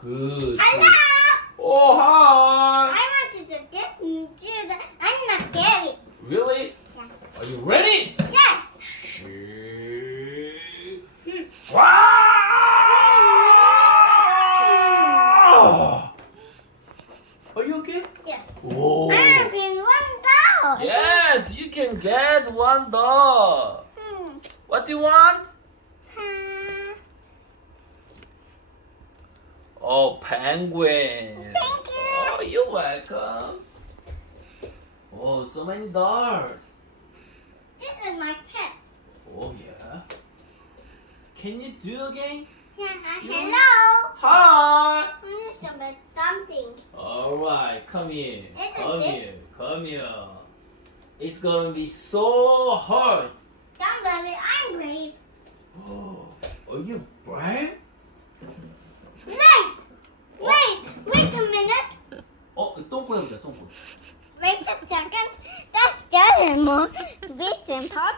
Good. Hello. Oh, hi. I want to do this. I'm not scary. Really? Yeah. Are you ready? Yes. Wow! Are you okay? Yes. Oh. I'm being one doll. Yes, you can get one doll. Hmm. What do you want? Oh, penguin. Thank you. Oh, you're welcome. Oh, so many dolls. This is my pet. Oh, yeah. Can you do again? Yeah. Hello. Hi. I need something. All right, come here. Isn't Come this- here. Come here. It's gonna be so hard. Don't worry, I'm brave. Oh, are you brave? Wait a minute. 똥꼬 해보자, 똥꼬. Wait a second. That's the more recent part.